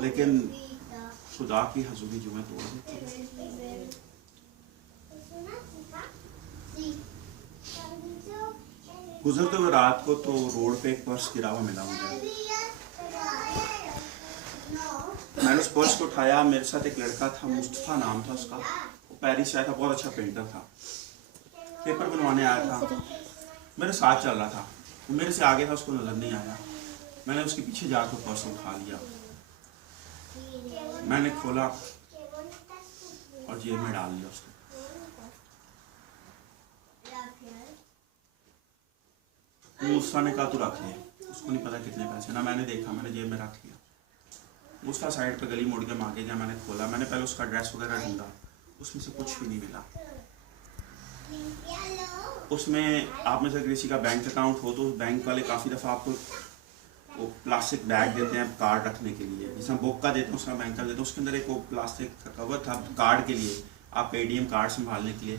لیکن خدا کی حضوری جو میں توڑ دیتی ہے. گزرتے ہوئے رات کو تو روڈ پہ ایک پرس گرا ہوا ملا مجھے. میں نے اس پرس کو اٹھایا. میرے ساتھ ایک لڑکا تھا, مصطفیٰ نام تھا اس کا, وہ پیرس سے آیا تھا, بہت اچھا پینٹر تھا, پیپر بنوانے آیا تھا, میرے ساتھ چل رہا تھا. وہ میرے سے آگے تھا, اس کو نظر نہیں آیا. میں نے اس کے پیچھے جا کر پرس اٹھا لیا. میں نے کھولا اور جیب میں ڈال لیا اس کو. مصطفیٰ نے کہا تو رکھ لے. اس کو نہیں پتا کتنے پیسے, نہ میں نے دیکھا, میں نے جیب میں رکھ لیا. مصطفیٰ سائڈ پہ گلی موڑ کے آگے گیا. میں نے کھولا, میں نے پہلے اس کا ایڈریس وغیرہ ڈھونڈا, اس میں سے کچھ بھی نہیں ملا. اس میں آپ میں سے کسی کا بینک اکاؤنٹ ہو تو بینک والے کافی دفعہ آپ کو وہ پلاسٹک بیگ دیتے ہیں کارڈ رکھنے کے لیے, جس میں بک کا دیتے ہیں اس کا بینک کا دیتے ہیں. اس کے اندر ایک وہ پلاسٹک کا کور تھا کارڈ کے لیے, آپ اے ٹی ایم کارڈ سنبھالنے کے لیے.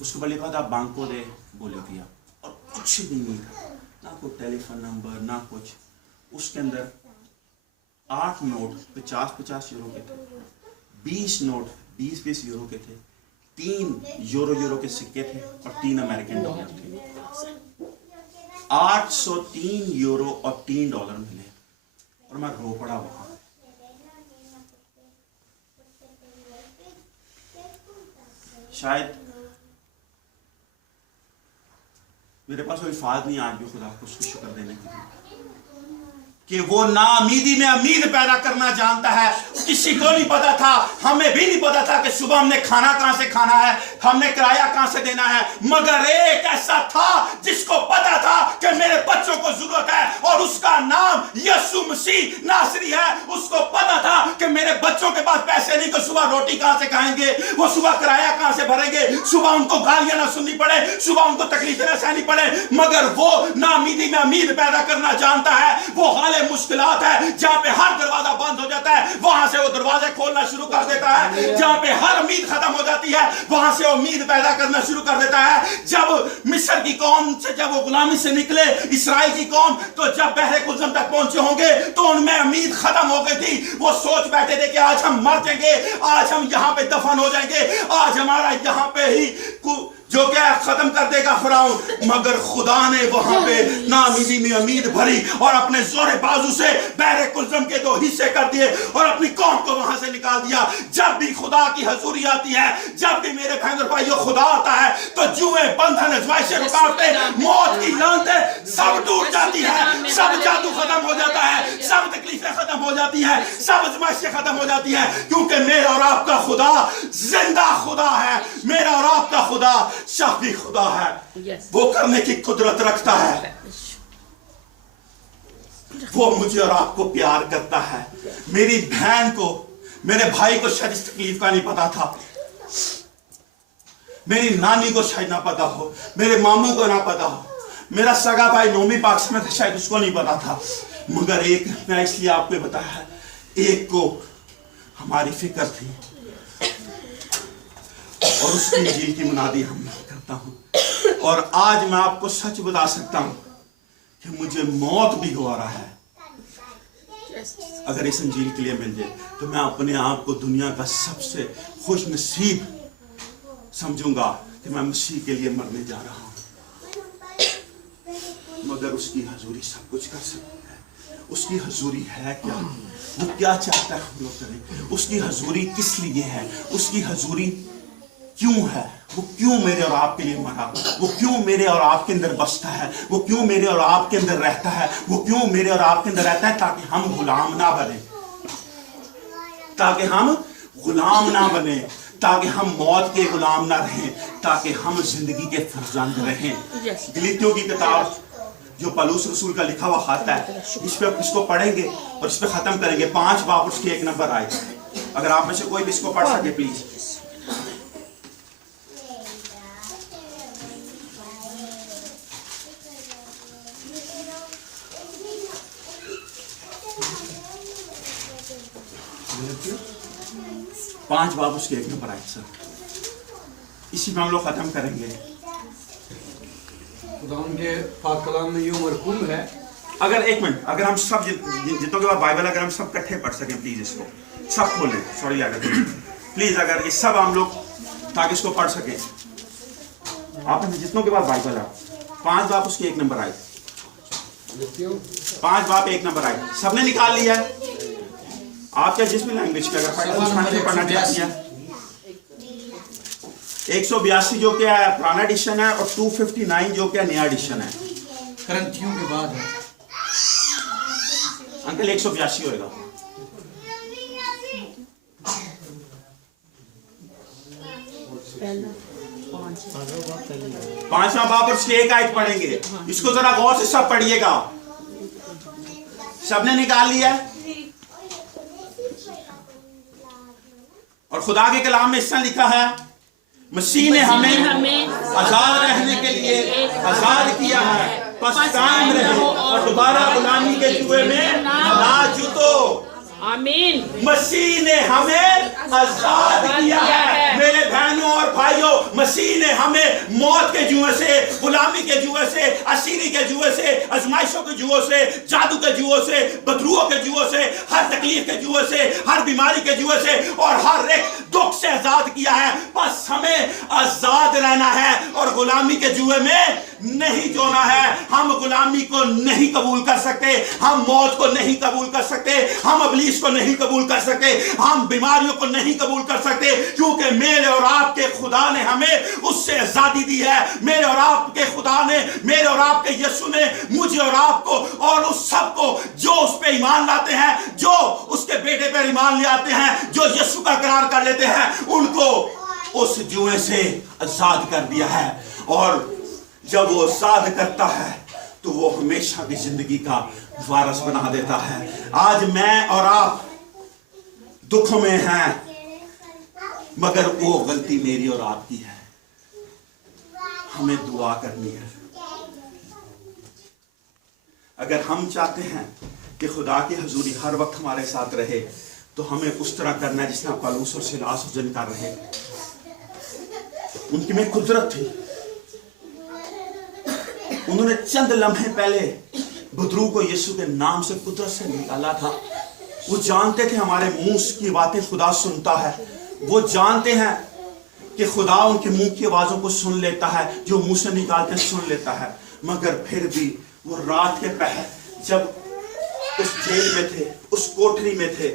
اس کے اوپر لکھا تھا بانکو دے بولیویا, اور کچھ بھی نہیں تھا, نہ کوئی ٹیلی فون نمبر نہ کچھ. اس کے اندر 8 نوٹ 50-50 یورو کے تھے, 20 نوٹ 20-20 یورو کے تھے, 3 یورو کے سکے تھے, اور 3 امریکن ڈالر تھے. 803 یورو اور 3 ڈالر ملے, اور میں رو پڑا وہاں. شاید میرے پاس کوئی الفاظ نہیں آج بھی خدا کو شکر دینے کے لیے کہ وہ ناامیدی میں امید پیدا کرنا جانتا ہے. کسی کو نہیں پتا تھا, ہمیں بھی نہیں پتا تھا کہ صبح ہم نے کھانا کہاں سے کھانا ہے, ہم نے کرایہ کہاں سے دینا ہے, مگر ایک ایسا تھا جس کو پتا تھا کہ میرے بچوں کو ضرورت ہے, اور اس کا نام یسوع مسیح ناصری ہے. اس کو پتا تھا کہ میرے بچوں کے پاس پیسے نہیں تو صبح روٹی کہاں سے کھائیں گے, وہ صبح کرایہ کہاں سے بھریں گے, صبح ان کو گالیاں نہ سننی پڑے, صبح ان کو تکلیفیں نہ سہنی پڑے. مگر وہ ناامیدی میں امید پیدا کرنا جانتا ہے. وہ حال مشکلات ہے جہاں پہ ہر دروازہ بند ہو جاتا ہے, وہاں سے وہ دروازے کھولنا شروع کر دیتا ہے. جہاں پہ ہر امید ختم ہو جاتی ہے, وہاں سے وہ امید پیدا کرنا شروع کر دیتا ہے. جب مصر کی قوم سے جب وہ غلامی سے نکلے, اسرائیل کی قوم, تو جب بحر کلثم تک پہنچے ہوں گے تو ان میں امید ختم ہو گئی تھی. وہ سوچ بیٹھے تھے کہ آج ہم مر جائیں گے, آج ہم یہاں پہ دفن ہو جائیں گے, آج ہمارا یہاں پہ ہی جو کہ ختم کر دے گا فرعون. مگر خدا نے وہاں پہ ناامیدی میں امید بھری, اور اپنے زور بازو سے بحر کلثم کے 2 حصے کر دیے, اور اپنی قوم کو وہاں سے نکال دیا. جب بھی خدا کی حضوری آتی ہے, جب بھی میرے بہن اور بھائیو خدا آتا ہے, تو جوئیں, بندھن, ازمائشیں, رکاوٹیں, موت کی لعنتیں سب ٹوٹ جاتی ہیں, سب جادو ختم ہو جاتا ہے, سب تکلیفیں ختم ہو جاتی ہیں, سب ازمائشیں ختم ہو جاتی ہیں. کیونکہ میرا اور آپ کا خدا زندہ خدا ہے. میرا اور آپ کا خدا شافی خدا ہے. وہ کرنے کی قدرت رکھتا ہے. وہ مجھے اور آپ کو پیار کرتا ہے. میری بہن کو, میرے بھائی کو شاید اس تکلیف کا نہیں پتا تھا, میری نانی کو شاید نہ پتا ہو, میرے ماموں کو نہ پتا ہو, میرا سگا بھائی نومی پاکس میں تھا, شاید اس کو نہیں پتا تھا. مگر ایک میں اس لیے آپ کو بتایا ہے, ایک کو ہماری فکر تھی, اور اس کی انجیل کی منادی ہم کرتا ہوں. اور آج میں آپ کو سچ بتا سکتا ہوں کہ مجھے موت بھی ہو رہا ہے اگر اس انجیل کے لیے مل جائے, تو میں اپنے آپ کو دنیا کا سب سے خوش نصیب سمجھوں گا کہ میں مسیح کے لیے مرنے جا رہا ہوں. مگر اس کی حضوری سب کچھ کر سکتی ہے. اس کی حضوری ہے کیا, وہ کیا چاہتا ہے ہم لوگ کریں, اس کی حضوری کس لیے ہے, اس کی حضوری کیوں ہے, وہ کیوں میرے اور آپ کے لیے مرا, وہ کیوں میرے اور آپ کے اندر بستا ہے, وہ کیوں میرے اور آپ کے اندر رہتا ہے, وہ کیوں میرے اور آپ کے اندر رہتا ہے, تاکہ ہم غلام نہ بنیں, تاکہ ہم غلام نہ بنیں, تاکہ ہم موت کے غلام نہ رہیں, تاکہ ہم زندگی کے فرزند رہیں. گلیتیوں کی کتاب جو پالوس رسول کا لکھا ہوا خط ہے, اس کو پڑھیں گے اور اس پہ ختم کریں گے. 5 باب اس کی 1 نمبر آئے. اگر آپ میں سے کوئی بھی اس کو پڑھ سکے پلیز. پانچ باب اس کے 1 نمبر آئے سر. اسی میں ہم لوگ ختم کریں گے. خدا ان کے پاک کلام میں یوں مرقوم ہے अगर एक मिनट, अगर हम सब जितनों के बाद बाइबल अगर हम सब इकट्ठे पढ़ सकें, प्लीज इसको सब खोलें, सॉरी प्लीज, अगर ये सब हम लोग ताकि इसको पढ़ सके। आप जितनों के बाद बाइबल है, 5 बाप उसके 1 नंबर आए, 5 बाप 1 नंबर आए, सबने निकाल लिया है। आप क्या जिस भी लैंग्वेज का अगर पढ़ना चाहती है, 182 जो क्या है पुराना एडिशन है, और 259 जो क्या नया एडिशन है, करंथियों के बाद है। अंकल 182 होगा। पांचवा बाप और उसकी 1 आयत पढ़ेंगे, इसको जरा गौर से सब पढ़िएगा। सबने निकाल लिया है, और खुदा के कलाम में इस तरह लिखा है, मसीह ने हमें आजाद रहने के लिए आजाद किया है, बस कायम रहो और दोबारा गुलामी के जुए में ना जुटो। आमीन। मसीह ने हमें आजाद किया है। मेरे बहनों और भाइयों, मसीह ने हमें मौत के जुए से, गुलामी के जुए से, असीरी के जुए से, आजमाइशों के जुओं से, जादू के जुओं से, बदरुओं के जुओं से, हर तकलीफ के जुए से, हर बीमारी के जुए से और हर एक दुख से आजाद किया है। बस हमें आजाद रहना है और गुलामी के जुए में नहीं जोना है। हम गुलामी को नहीं कबूल कर सकते, हम मौत को नहीं कबूल कर सकते, हम इब्लीस को नहीं कबूल कर सकते, हम बीमारियों को नहीं कबूल कर सकते, क्योंकि मेरे और आपके खुदा ने हमें उससे आजादी दी है। मेरे और आपके खुदा ने, मेरे और आपके यीशु ने मुझे और आपको और उस सबको जो उस पे ईमान लाते हैं, जो उसके बेटे पर ईमान ले आते हैं, जो यीशु का करार कर लेते हैं, उनको उस जुए से आजाद कर दिया है। और जब वो आजाद करता है तो वो हमेशा की जिंदगी का वारस बना देता है। आज मैं और आप दुखों में हैं, मगर वो गलती मेरी और आपकी है। हमें दुआ करनी है। अगर हम चाहते हैं कि खुदा की हजूरी हर वक्त हमारे साथ रहे, तो हमें उस तरह करना है जिस तरह पौलुस और सिलास कर रहे। उनकी में कुदरत थी। उन्होंने चंद लम्हे पहले बदरू को यीशु के नाम से कुदरत से निकाला था। वो जानते थे हमारे मुंह की बातें खुदा सुनता है। वो जानते हैं कि खुदा उनके मुंह की आवाजों को सुन लेता है, जो मुंह से निकालते हैं सुन लेता है। मगर फिर भी वो रात के पहर जब उस जेल में थे, उस कोठरी में थे,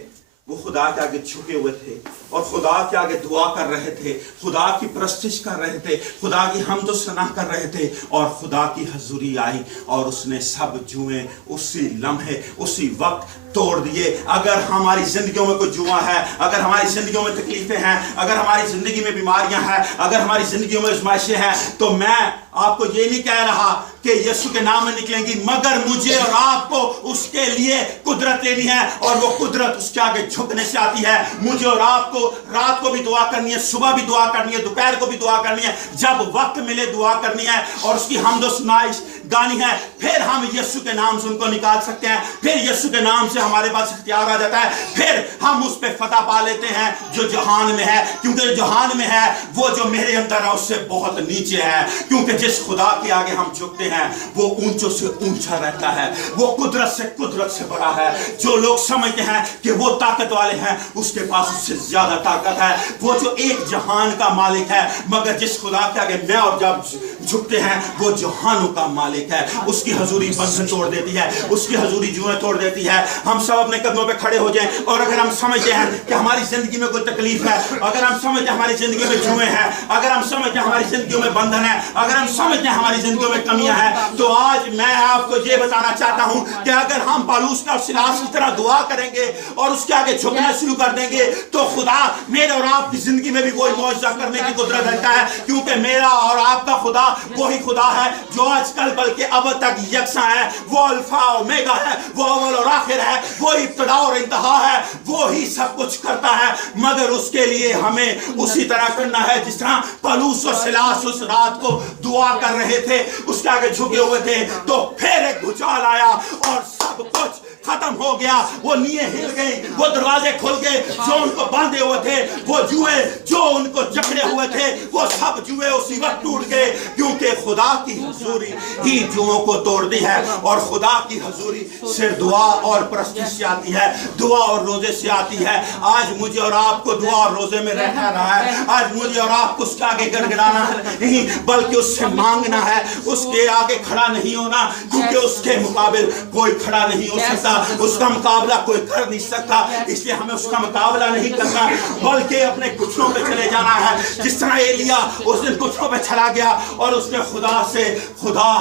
वो खुदा के आगे झुके हुए थे और खुदा के आगे दुआ कर रहे थे, खुदा की प्रस्तिश कर रहे थे, खुदा की हमद व सना कर रहे थे। और खुदा की हजूरी आई और उसने सब जुए उसी लम्हे उसी वक्त तोड़ दिए। अगर हमारी जिंदगियों में कोई जुआ है, अगर हमारी जिंदगियों में तकलीफें हैं, अगर हमारी जिंदगी में बीमारियां हैं, अगर हमारी जिंदगियों में आजमाइशें हैं, तो मैं आपको ये नहीं कह रहा कि यीशु के नाम में निकलेंगी, मगर मुझे और आपको उसके लिए कुदरत लेनी है। और वो कुदरत उसके आगे झुकने से आती है। मुझे और आपको रात को भी दुआ करनी है, सुबह भी दुआ करनी है, दोपहर को भी दुआ करनी है, जब वक्त मिले दुआ करनी है और उसकी हमद व सुनाइश गानी है। फिर हम यीशु के नाम से उनको निकाल सकते हैं। फिर यीशु के नाम से हमारे पास इख्तियार आ जाता है। फिर हम उस पर फतह पा लेते हैं जो जहान में है, क्योंकि जहान में है वो जो मेरे अंदर है उससे बहुत नीचे है। क्योंकि जिस खुदा के आगे हम झुकते हैं वो ऊंचों से ऊंचा रहता है, वो कुदरत से बड़ा है। जो लोग समझते हैं कि वो ताकत वाले हैं, उसके पास उससे ज्यादा ताकत है। वो जो एक जहान का मालिक है, मगर जिस खुदा के आगे मैं और जब झुकते हैं वो जहानों का मालिक है। उसकी हजूरी बंधन तोड़ देती है, उसकी हजूरी जुएं तोड़ देती है। हम सब अपने कदमों पे खड़े हो जाएं और अगर हम समझते हैं कि हमारी जिंदगी में कोई तकलीफ है, अगर हम समझते हैं हमारी जिंदगी में जुएं हैं, अगर हम समझते हैं हमारी जिंदगी में बंधन है, अगर हम समझते हैं हमारी जिंदगी में कमियां हैं, तो आज मैं आपको ये बताना चाहता हूं कि अगर हम पौलुस और सिलास की तरह दुआ करेंगे और उसके आगे झुकना शुरू कर देंगे, तो खुदा मेरे और आपकी जिंदगी में भी कोई मौजज़ा करने की कुदरत रखता है। क्योंकि मेरा और आपका खुदा वही खुदा है जो आजकल बल्कि अब तक यकसा है। वो अल्फा ओमेगा है, वो अव्वल और आखिर है, वो इब्तिदा और इंतहा है, वो ही सब कुछ करता है। मगर उसके लिए हमें उसी तरह करना है जिस तरह पौलुस और सिलास उस रात को दुआ कर रहे थे, उसके आगे झुके हुए थे। तो फिर एक भूचाल आया और सब कुछ खत्म हो गया। वो नींहें हिल गई, वो दरवाजे खुल गए, जो उनको बांधे हुए थे, वो जुए जो उनको जकड़े हुए थे, वो सब जुए उसी वक्त टूट गए, क्योंकि खुदा की हजूरी ही जुओं को तोड़ती है। और खुदा की हजूरी सिर्फ दुआ और प्रस्तिश से आती है, दुआ और रोजे से आती है। आज मुझे और आपको दुआ और रोजे में रहना रहा है। आज मुझे और आपको उसके आगे गड़गड़ाना नहीं, बल्कि उससे मांगना है, उसके आगे खड़ा नहीं होना, क्योंकि उसके मुकाबिल कोई खड़ा नहीं हो सकता, उसका मुकाबला कोई कर नहीं सकता। इसलिए हमें उसका मुकाबला नहीं करना, बल्कि अपने घुटनों पे चले जाना है। जिस तरह एलिया उस दिन घुटनों पे चला गया और उसने खुदा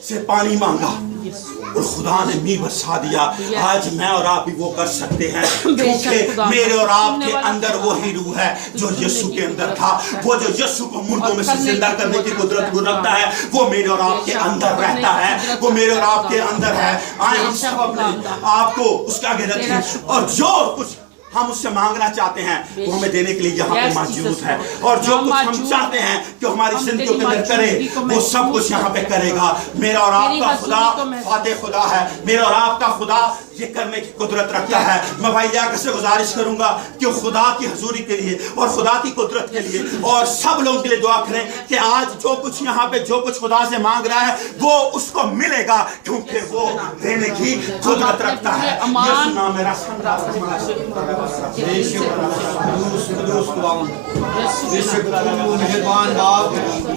से पानी मांगा और खुदा ने मींह बरसा दिया। आज मैं और आप भी वो कर सकते हैं, क्योंकि मेरे और आपके अंदर वही रूह है जो यीशु के अंदर था। वो जो यीशु को मुर्दों में से जिंदा करने की कुदरत रखता है, वो मेरे और आपके अंदर रहता है, वो मेरे और आपके अंदर है। आए हम सब अपने आपको उसके आगे रखें, और जो कुछ हम उससे मांगना चाहते हैं वो हमें देने के लिए यहाँ पे मौजूद है। और जो कुछ हम चाहते हैं कि हमारी जिंदगी के अंदर करे, वो सब कुछ यहाँ पे करेगा। मेरा और आपका खुदा फाते खुदा है, मेरा और आपका खुदा ये करने की कुदरत रखता है। मैं भाई जाकर से गुजारिश करूंगा कि खुदा की हजूरी के लिए और खुदा की कुदरत के लिए और सब लोगों के लिए दुआ करें कि आज जो कुछ यहाँ पे जो कुछ खुदा से मांग रहा है वो उसको मिलेगा, क्योंकि वो देने की कुदरत रखता है। यीशु नाम मेरा मेहरबान बाप